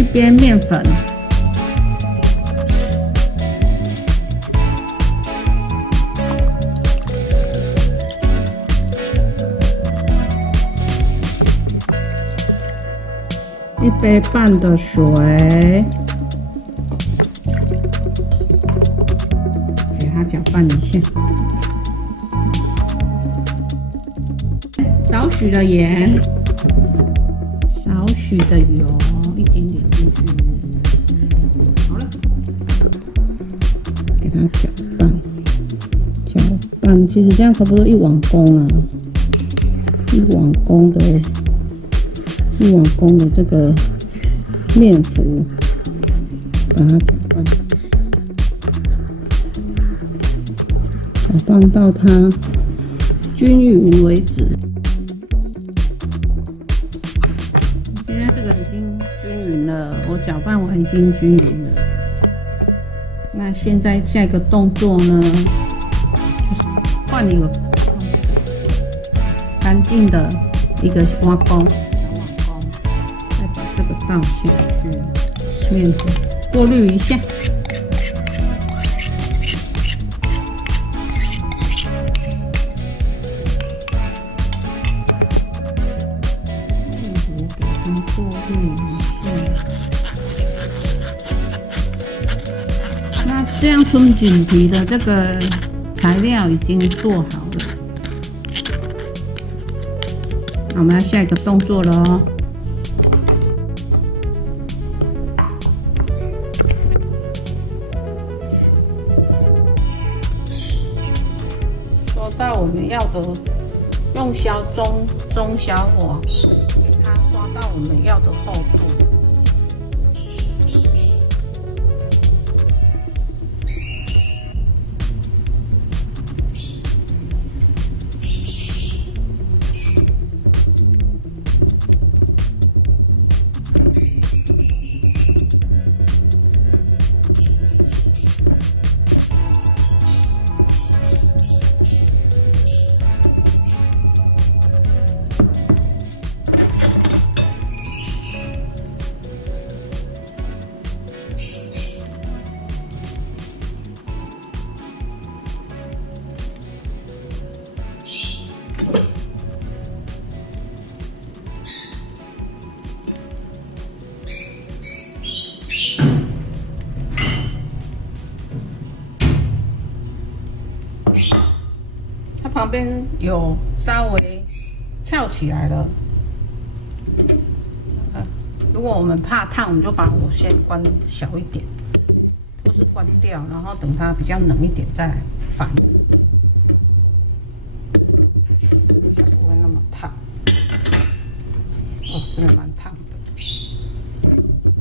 一边面粉，1杯半的水，给它搅拌一下，少许的盐，少许的油，一点点进去，好了，给它搅拌，搅拌，其实这样差不多1碗公了，1碗公的这个面糊，把它搅拌，搅拌到它均匀为止。现在这个已经均匀了，我搅拌完已经均匀了。那现在下一个动作呢，就是换一个干净的一个碗公。这个倒下去，面粉过滤一下，面糊给它过滤一下。那这样春卷皮的这个材料已经做好了，那我们要下一个动作了哦。到我们要的，用中小火，给它刷到我们要的厚度。旁边有稍微翘起来了，如果我们怕烫，我们就把火先关小一点，或是关掉，然后等它比较冷一点再来翻，就不会那么烫。哦，真的蛮烫的。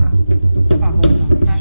好，把火打开。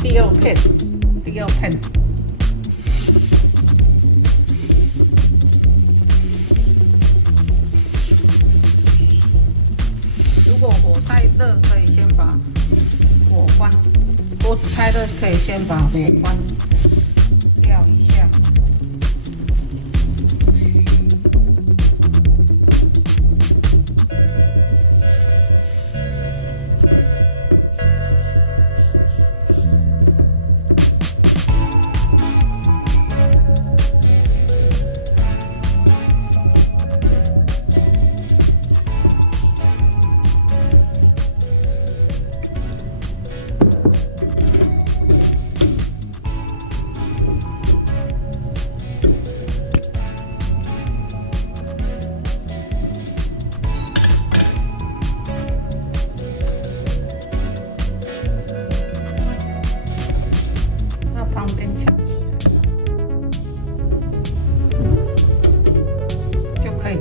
第二片，如果火太热，可以先把火关；锅子太热，可以先把火关掉一下。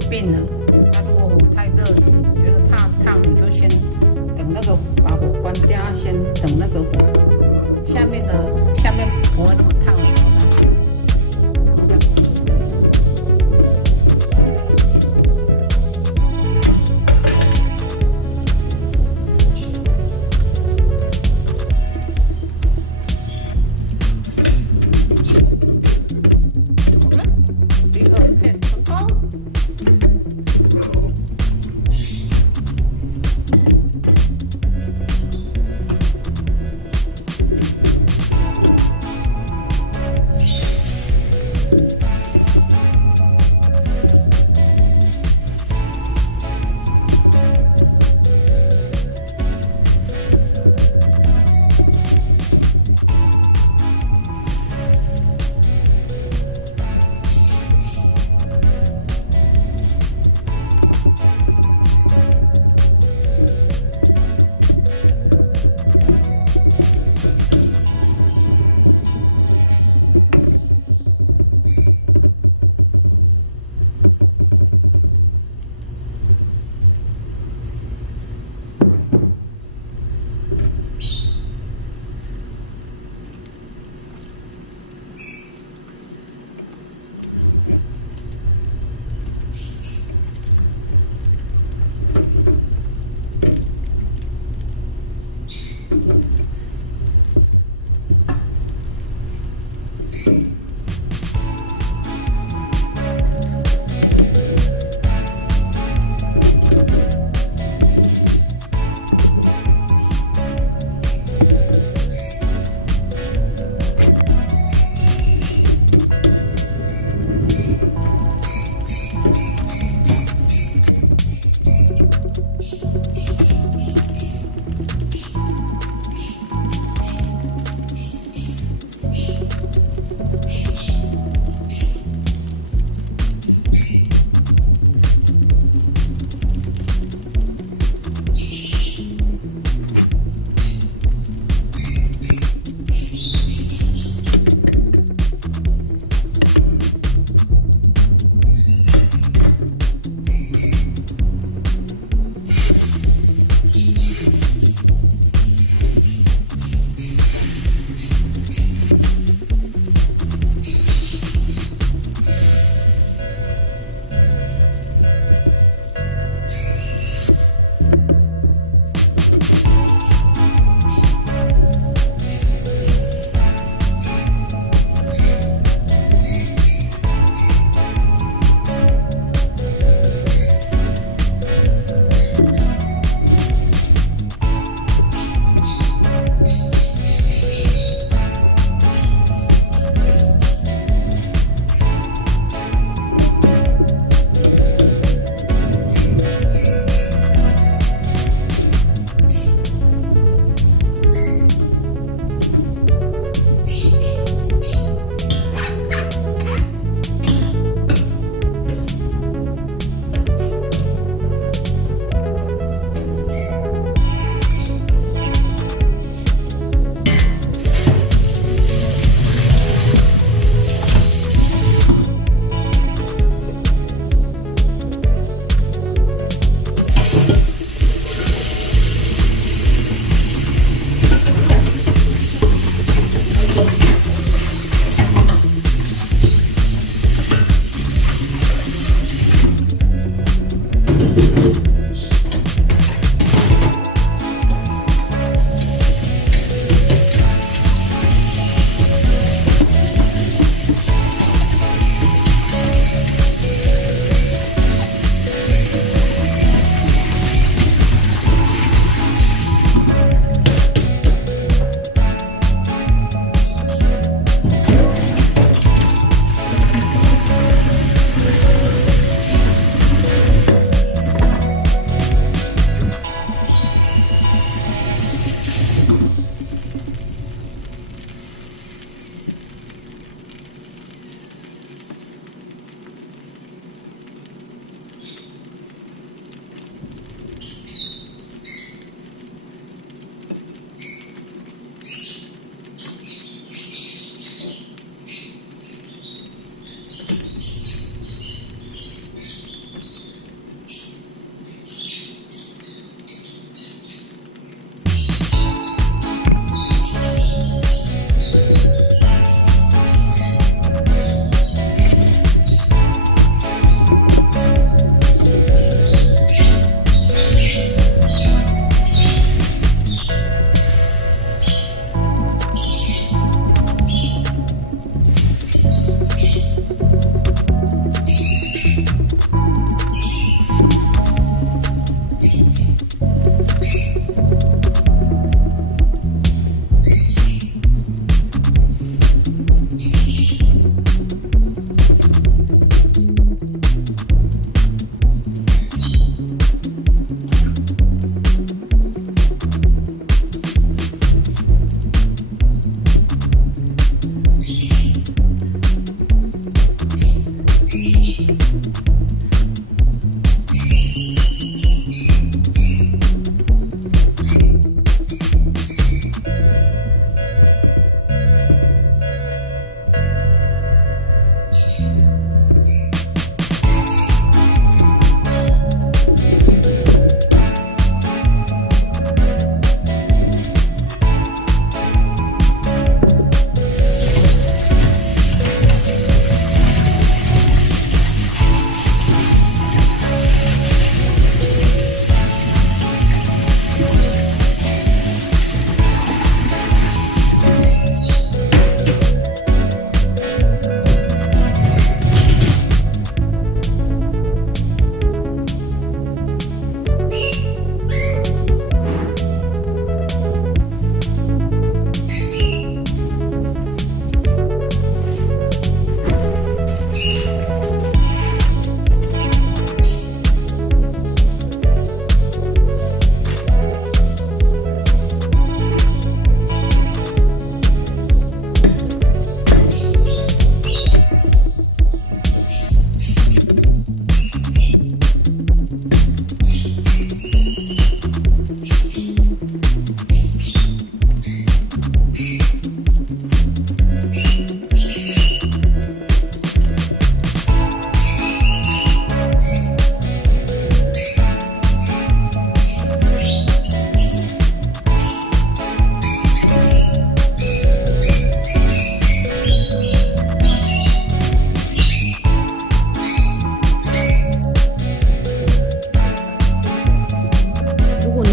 并了。那如果太热，你觉得怕烫，你就先等那个把火关掉，先等那个火下面不会那么烫的时候。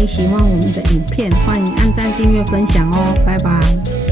果喜欢我们的影片，欢迎按赞、订阅、分享哦，拜拜。